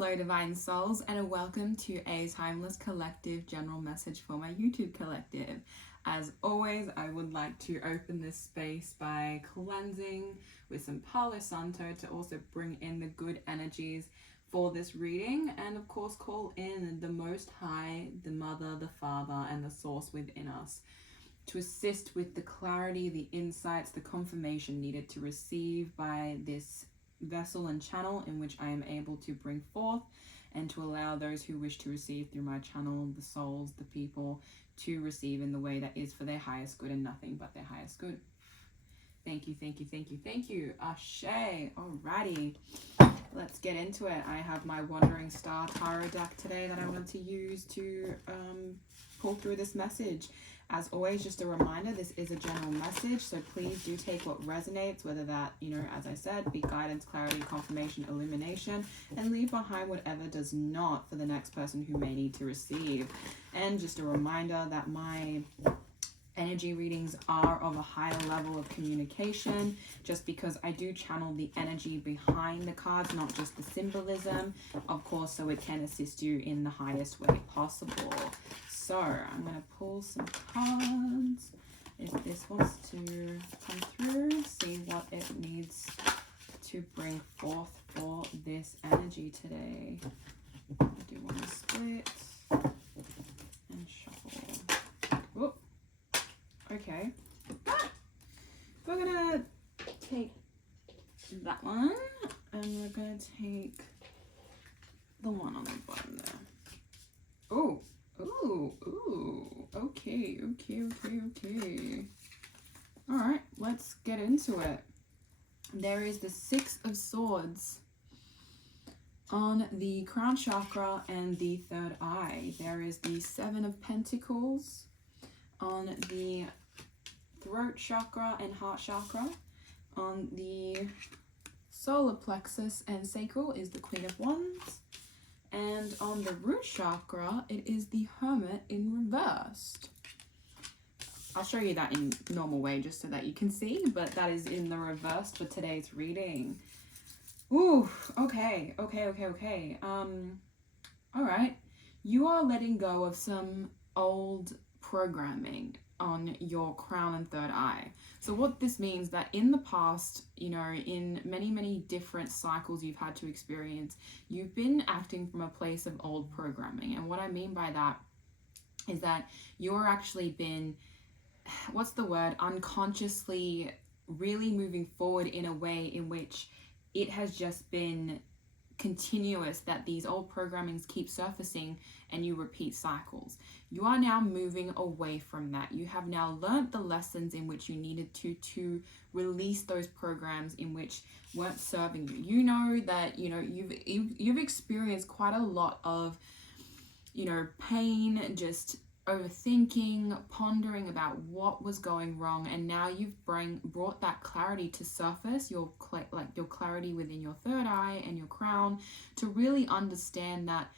Hello Divine Souls, and welcome to a Timeless Collective general message for my YouTube collective. As always, I would like to open this space by cleansing with some Palo Santo to also bring in the good energies for this reading, and of course call in the Most High, the Mother, the Father, and the Source within us to assist with the clarity, the insights, the confirmation needed to receive by this vessel and channel in which I am able to bring forth, and to allow those who wish to receive through my channel, the souls, the people, to receive in the way that is for their highest good and nothing but their highest good. Thank you, thank you, thank you, thank you. Ashe. Alrighty, let's get into it. I have my Wandering Star Tarot deck today that I want to use to pull through this message. As always, just a reminder, this is a general message, so please do take what resonates, whether that, as I said, be guidance, clarity, confirmation, illumination, and leave behind whatever does not for the next person who may need to receive. And just a reminder that my energy readings are of a higher level of communication, just because I do channel the energy behind the cards, not just the symbolism, of course, so it can assist you in the highest way possible. So I'm going to pull some cards if this wants to come through, see what it needs to bring forth for this energy today. I do want to split and shuffle. Whoop. Okay. We're going to take that one, and we're going to take the one on the bottom there. Oh. Ooh, okay. All right, let's get into it. There is the Six of Swords on the crown chakra and the third eye. There is the Seven of Pentacles on the throat chakra and heart chakra. On the solar plexus and sacral is the Queen of Wands. And on the root chakra, it is the Hermit in reversed. I'll show you that in normal way just so that you can see, but that is in the reverse for today's reading. Ooh, okay. All right. You are letting go of some old programming on your crown and third eye. So what this means that in the past, in many different cycles you've had to experience, you've been acting from a place of old programming. And what I mean by that is that you're actually been, unconsciously really moving forward in a way in which it has just been continuous, that these old programmings keep surfacing and you repeat cycles. You are now moving away from that. You have now learnt the lessons in which you needed to release those programs in which weren't serving you. You know that you've experienced quite a lot of pain, just overthinking, pondering about what was going wrong, and now you've brought that clarity to surface, your clarity within your third eye and your crown, to really understand that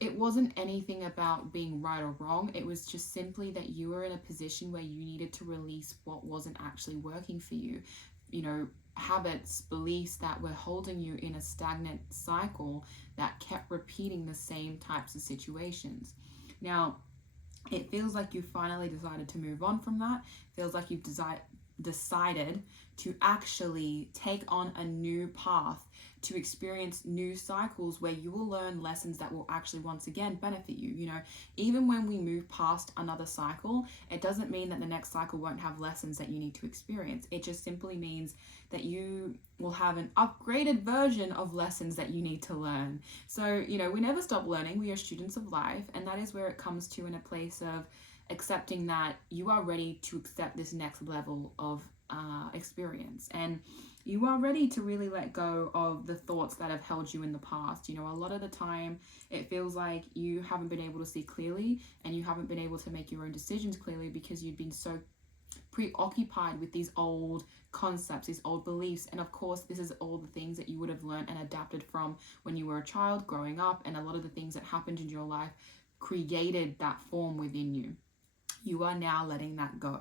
it wasn't anything about being right or wrong. It was just simply that you were in a position where you needed to release what wasn't actually working for you. Habits, beliefs that were holding you in a stagnant cycle that kept repeating the same types of situations. Now, it feels like you finally decided to move on from that. It feels like you've decided to actually take on a new path, to experience new cycles where you will learn lessons that will actually once again benefit you. Even when we move past another cycle, it doesn't mean that the next cycle won't have lessons that you need to experience. It just simply means that you will have an upgraded version of lessons that you need to learn. So, we never stop learning. We are students of life, and that is where it comes to in a place of accepting that you are ready to accept this next level of experience, and you are ready to really let go of the thoughts that have held you in the past. A lot of the time it feels like you haven't been able to see clearly, and you haven't been able to make your own decisions clearly because you've been so preoccupied with these old concepts, these old beliefs. And of course, this is all the things that you would have learned and adapted from when you were a child growing up, and a lot of the things that happened in your life created that form within you. You are now letting that go,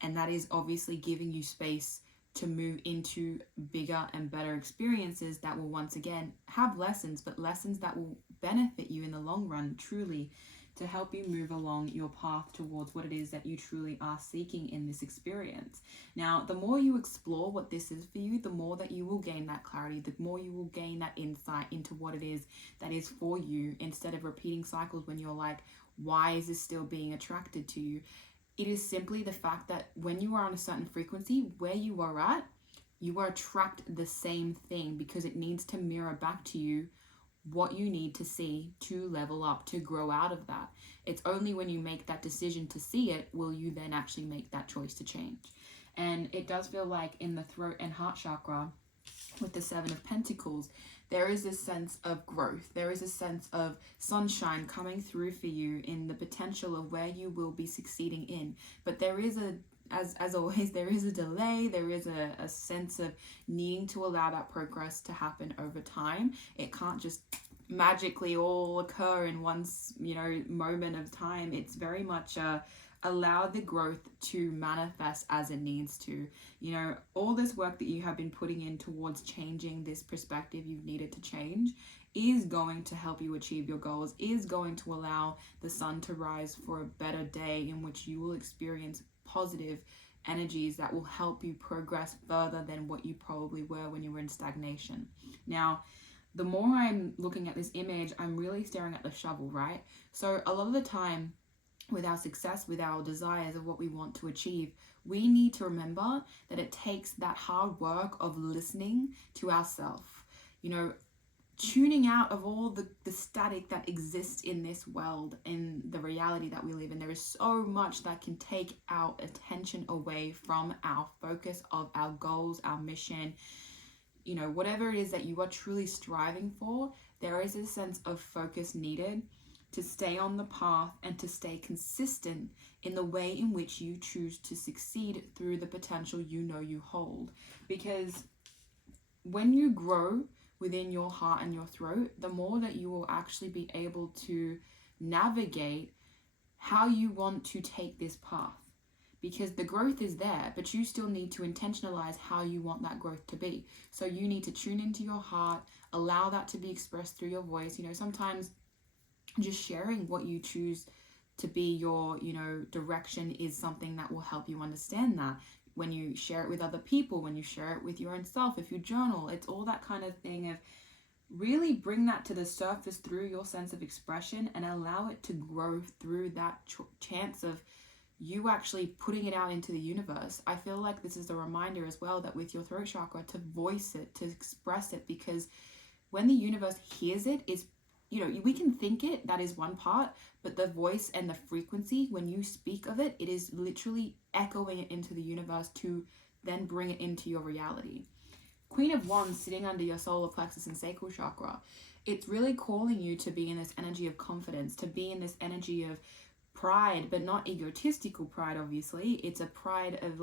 and that is obviously giving you space to move into bigger and better experiences that will once again have lessons, but lessons that will benefit you in the long run, truly, to help you move along your path towards what it is that you truly are seeking in this experience. Now, the more you explore what this is for you, the more that you will gain that clarity, the more you will gain that insight into what it is that is for you, instead of repeating cycles when you're like, why is this still being attracted to you? It is simply the fact that when you are on a certain frequency, where you are at, you are attract the same thing, because it needs to mirror back to you what you need to see to level up, to grow out of that. It's only when you make that decision to see it will you then actually make that choice to change. And it does feel like in the throat and heart chakra with the Seven of Pentacles, there is this sense of growth. There is a sense of sunshine coming through for you in the potential of where you will be succeeding in. But there is as always, there is a delay. There is a sense of needing to allow that progress to happen over time. It can't just magically all occur in one, moment of time. It's very much allow the growth to manifest as it needs to. All this work that you have been putting in towards changing this perspective you've needed to change is going to help you achieve your goals, is going to allow the sun to rise for a better day in which you will experience positive energies that will help you progress further than what you probably were when you were in stagnation. Now, the more I'm looking at this image, I'm really staring at the shovel, right? So a lot of the time, with our success, with our desires of what we want to achieve, we need to remember that it takes that hard work of listening to ourselves, tuning out of all the static that exists in this world, in the reality that we live in. There is so much that can take our attention away from our focus of our goals, our mission, whatever it is that you are truly striving for. There is a sense of focus needed to stay on the path and to stay consistent in the way in which you choose to succeed through the potential you hold. Because when you grow within your heart and your throat, the more that you will actually be able to navigate how you want to take this path. Because the growth is there, but you still need to intentionalize how you want that growth to be. So you need to tune into your heart, allow that to be expressed through your voice. Sometimes just sharing what you choose to be your, direction is something that will help you understand that. When you share it with other people, when you share it with your own self, if you journal, it's all that kind of thing of really bring that to the surface through your sense of expression and allow it to grow through that chance of you actually putting it out into the universe. I feel like this is a reminder as well that with your throat chakra, to voice it, to express it, because when the universe hears it, is we can think it, that is one part, but the voice and the frequency, when you speak of it, it is literally echoing it into the universe to then bring it into your reality. Queen of Wands sitting under your solar plexus and sacral chakra, it's really calling you to be in this energy of confidence, to be in this energy of pride, but not egotistical pride, obviously. It's a pride of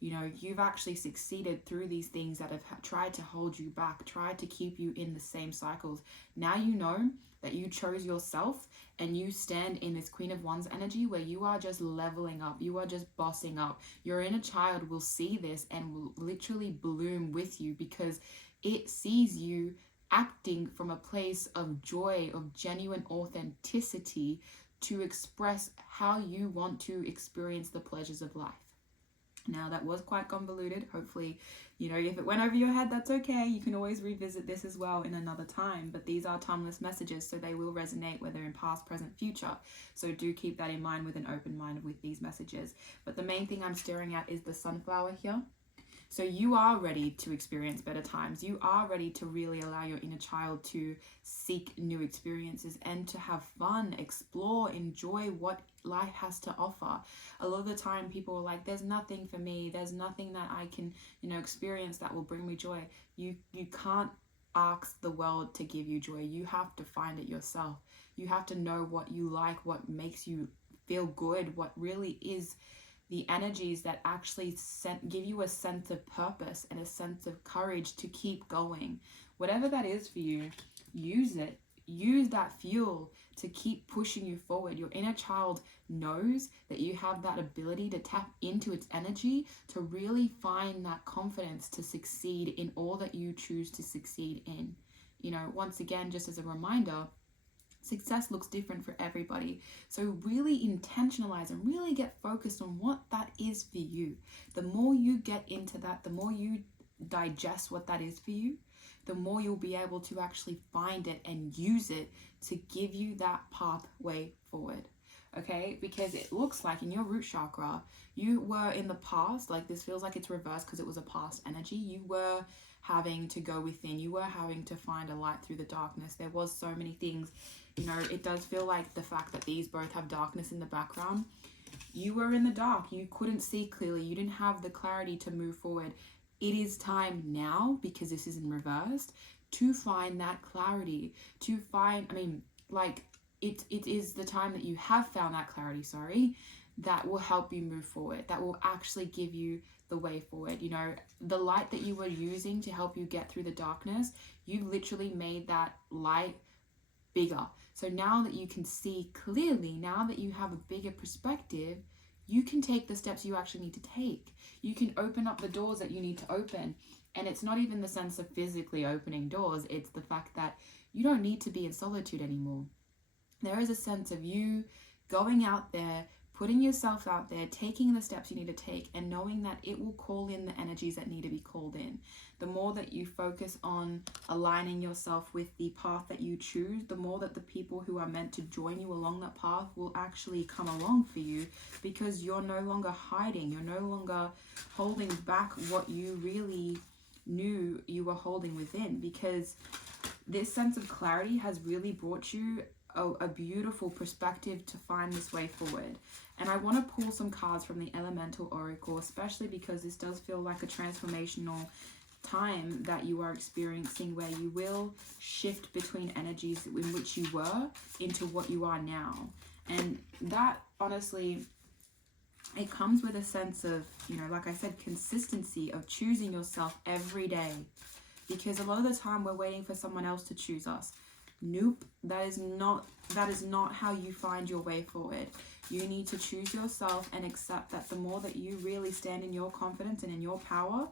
you've actually succeeded through these things that have tried to hold you back, tried to keep you in the same cycles. Now you know that you chose yourself and you stand in this Queen of Wands energy where you are just leveling up, you are just bossing up. Your inner child will see this and will literally bloom with you, because it sees you acting from a place of joy, of genuine authenticity, to express how you want to experience the pleasures of life. Now, that was quite convoluted. Hopefully, if it went over your head, that's okay. You can always revisit this as well in another time. But these are timeless messages, so they will resonate whether in past, present, future. So do keep that in mind with an open mind with these messages. But the main thing I'm staring at is the sunflower here. So you are ready to experience better times. You are ready to really allow your inner child to seek new experiences and to have fun, explore, enjoy what life has to offer. A lot of the time people are like, there's nothing for me. There's nothing that I can, experience that will bring me joy. You can't ask the world to give you joy. You have to find it yourself. You have to know what you like, what makes you feel good, what really is the energies that actually give you a sense of purpose and a sense of courage to keep going. Whatever that is for you, use it. use that fuel to keep pushing you forward. Your inner child knows that you have that ability to tap into its energy to really find that confidence to succeed in all that you choose to succeed in. You know, once again, just as a reminder, success looks different for everybody. So really intentionalize and really get focused on what that is for you. The more you get into that, the more you digest what that is for you, the more you'll be able to actually find it and use it to give you that pathway forward. Okay, because it looks like in your root chakra, you were in the past, like this feels like it's reversed because it was a past energy. You were having to go within, you were having to find a light through the darkness. There was so many things, you know, it does feel like the fact that these both have darkness in the background. You were in the dark, you couldn't see clearly, you didn't have the clarity to move forward. It is time now, because this is in reversed, to find that clarity, to find, it is the time that you have found that clarity, that will help you move forward, that will actually give you the way forward. You know, the light that you were using to help you get through the darkness, you literally made that light bigger. So now that you can see clearly, now that you have a bigger perspective, you can take the steps you actually need to take. You can open up the doors that you need to open. And it's not even the sense of physically opening doors, it's the fact that you don't need to be in solitude anymore. There is a sense of you going out there, putting yourself out there, taking the steps you need to take, and knowing that it will call in the energies that need to be called in. The more that you focus on aligning yourself with the path that you choose, the more that the people who are meant to join you along that path will actually come along for you, because you're no longer hiding, you're no longer holding back what you really knew you were holding within, because this sense of clarity has really brought you a beautiful perspective to find this way forward. And I want to pull some cards from the Elemental Oracle, especially because this does feel like a transformational time that you are experiencing, where you will shift between energies in which you were into what you are now. And that, honestly, it comes with a sense of, you know, like I said, consistency of choosing yourself every day. Because a lot of the time we're waiting for someone else to choose us. Nope, that is not how you find your way forward. You need to choose yourself and accept that the more that you really stand in your confidence and in your power,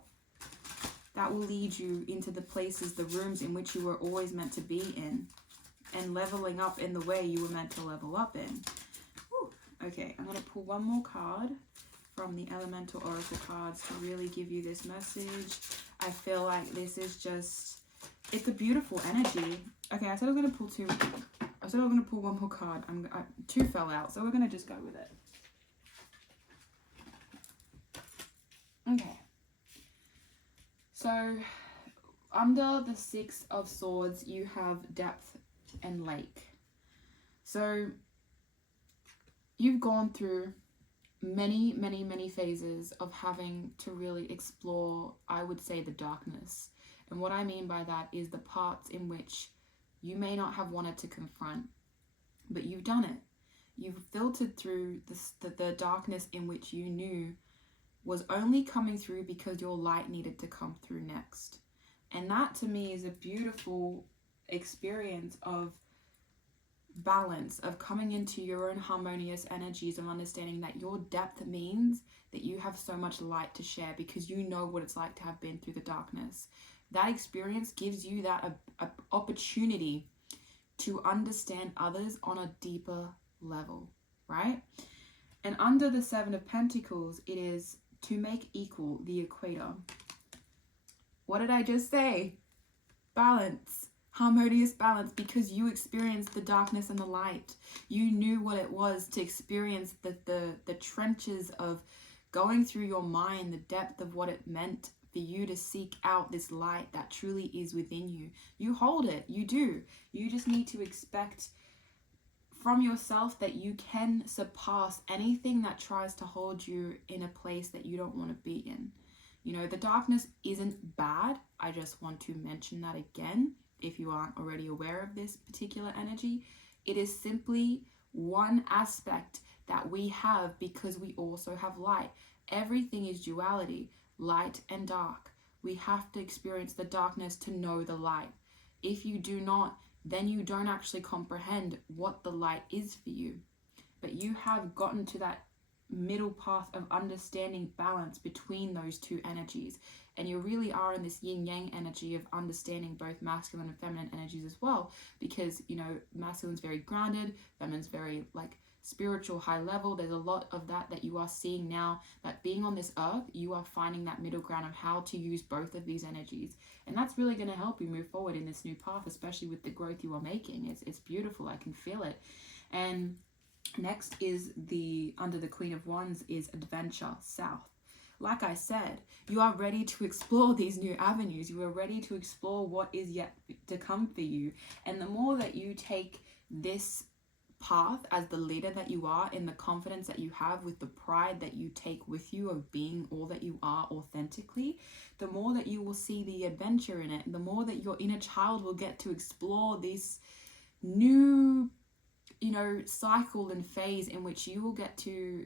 that will lead you into the places, the rooms in which you were always meant to be in, and leveling up in the way you were meant to level up in. Whew. Okay, I'm going to pull one more card from the Elemental Oracle cards to really give you this message. I feel like this is just, it's a beautiful energy. Okay, I said I was going to pull two. I said I was going to pull one more card. Two fell out, so we're going to just go with it. Okay. So, under the Six of Swords, you have depth and lake. So, you've gone through many, many, many phases of having to really explore, I would say, the darkness. And what I mean by that is the parts in which you may not have wanted to confront, but you've done it. You've filtered through the darkness in which you knew was only coming through because your light needed to come through next. And that to me is a beautiful experience of balance, of coming into your own harmonious energies, of understanding that your depth means that you have so much light to share because you know what it's like to have been through the darkness. That experience gives you that opportunity to understand others on a deeper level, right? And under the Seven of Pentacles, it is to make equal the equator. What did I just say? Balance, harmonious balance, because you experienced the darkness and the light. You knew what it was to experience the trenches of going through your mind, the depth of what it meant for you to seek out this light that truly is within you. You hold it, you do. You just need to expect from yourself that you can surpass anything that tries to hold you in a place that you don't want to be in. You know, the darkness isn't bad. I just want to mention that again, if you aren't already aware of this particular energy. It is simply one aspect that we have because we also have light. Everything is duality, light and dark. We have to experience the darkness to know the light. If you do not then you don't actually comprehend what the light is for you. But you have gotten to that middle path of understanding balance between those two energies, and you really are in this yin yang energy of understanding both masculine and feminine energies as well, because masculine's very grounded, feminine's very like spiritual, high level. There's a lot of that you are seeing now, that being on this earth, you are finding that middle ground of how to use both of these energies, and that's really going to help you move forward in this new path, especially with the growth you are making. It's beautiful. I can feel it. And next is under the Queen of Wands is adventure south. Like I said, you are ready to explore these new avenues. You are ready to explore what is yet to come for you. And the more that you take this path as the leader that you are, in the confidence that you have, with the pride that you take with you of being all that you are authentically, the more that you will see the adventure in it, the more that your inner child will get to explore this new cycle and phase in which you will get to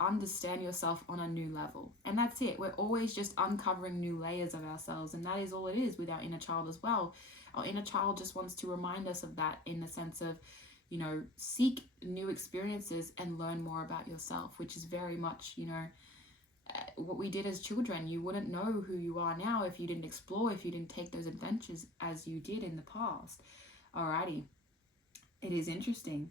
understand yourself on a new level. And that's it. We're always just uncovering new layers of ourselves, and that is all it is with our inner child as well. Our inner child just wants to remind us of that, in the sense of seek new experiences and learn more about yourself, which is very much what we did as children. You wouldn't know who you are now if you didn't explore, if you didn't take those adventures as you did in the past. Alrighty. It is interesting.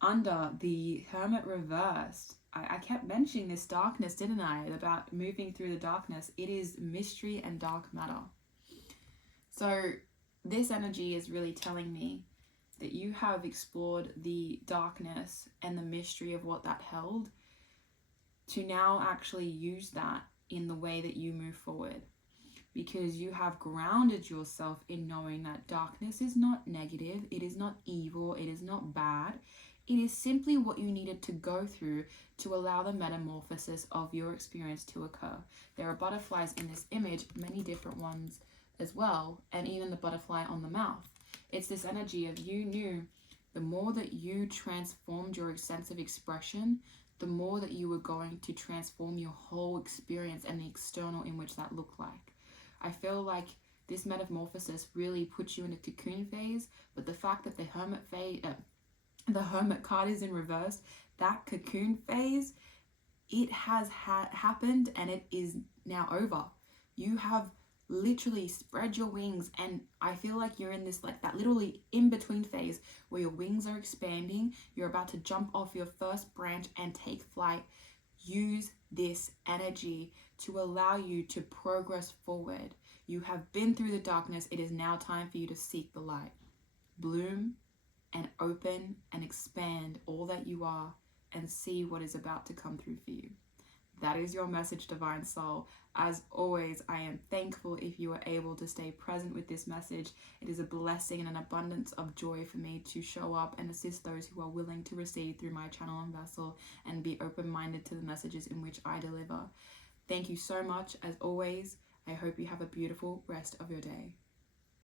Under the Hermit reversed, I kept mentioning this darkness, didn't I? About moving through the darkness. It is mystery and dark matter. So this energy is really telling me that you have explored the darkness and the mystery of what that held, to now actually use that in the way that you move forward. Because you have grounded yourself in knowing that darkness is not negative, it is not evil, it is not bad. It is simply what you needed to go through to allow the metamorphosis of your experience to occur. There are butterflies in this image, many different ones as well, and even the butterfly on the mouth. It's this energy of, you knew the more that you transformed your sense of expression, the more that you were going to transform your whole experience and the external in which that looked like. I feel like this metamorphosis really puts you in a cocoon phase, but the fact that the Hermit card is in reverse, that cocoon phase, it has happened and it is now over. You have literally spread your wings, and I feel like you're in this, like, that literally in between phase where your wings are expanding. You're about to jump off your first branch and take flight. Use this energy to allow you to progress forward. You have been through the darkness. It is now time for you to seek the light. Bloom and open and expand all that you are, and see what is about to come through for you. That is your message, Divine Soul. As always, I am thankful if you are able to stay present with this message. It is a blessing and an abundance of joy for me to show up and assist those who are willing to receive through my channel and vessel, and be open-minded to the messages in which I deliver. Thank you so much. As always, I hope you have a beautiful rest of your day.